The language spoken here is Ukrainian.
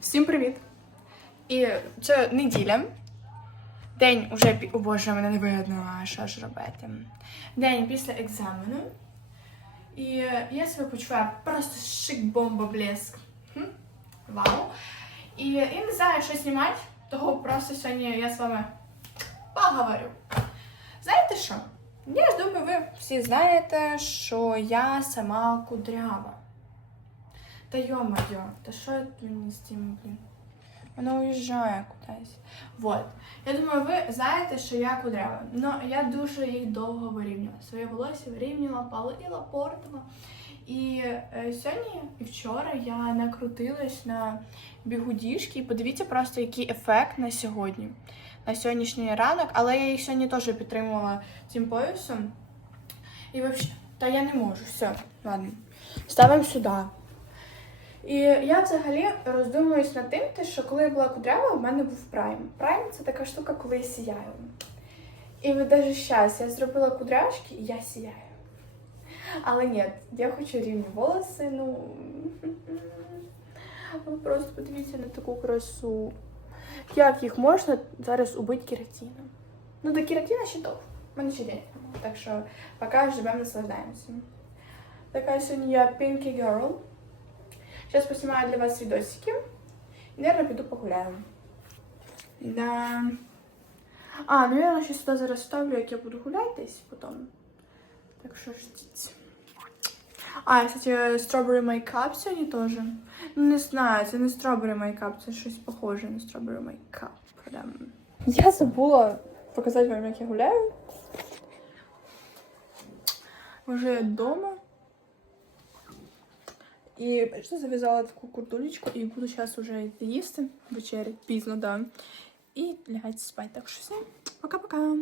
Всім привіт! І це неділя. День уже пі- О Боже, мене не видно, що ж робити. День після екзамену. І я себе почуваю просто шик бомба блеск. Вау. І я не знаю, що знімати, того просто сьогодні я з вами поговорю. Знаєте що? Я ж думаю, ви всі знаєте, що я сама кудрява. Та йо-моє, та що я блін, з тим, блін? Вона уїжджає кудись. Вот. Я думаю, ви знаєте, що я кудрява. Ну, я дуже їх довго вирівнювала. Своє волосся вирівнювала, палила, портила. І е, сьогодні і вчора я накрутилась на бігудішки. І подивіться просто, який ефект на сьогодні. На сьогоднішній ранок, але я їх сьогодні теж підтримувала цим поясом. І вообще, та я не можу. Все, ладно. Ставимо сюди. І я взагалі роздумуюсь над тим, що коли я була кудрява, в мене був прайм. Прайм це така штука, коли я сіяю. І от навіть зараз я зробила кудряшки і я сіяю. Але ні, я хочу рівні волоси, ну. Ви просто подивіться на таку красу. Як їх можна зараз убити кератином? Ну, до кератина ще довго. У мене ще немає. Так що поки живемо, наслаждаємося. Така сьогодні я Pinky Girl. Сейчас поснимаю для вас видосики. И, наверное, пойду погуляю. Да. А, ну я ще сюди зараз ставлю, як я буду гуляти десь потім. Так що ждіть. А, кстати, Strawberry Makeup сьогодні теж. Ну, не знаю, це не Strawberry Makeup, це щось похоже на Strawberry Makeup. Да. Я забула показати вам, як я гуляю. Вже я вдома. І бачите, зав'язала таку куртулечку і буду зараз уже йти їсти вечері, пізно, да. І лягати спати. Так що всем Пока-пока.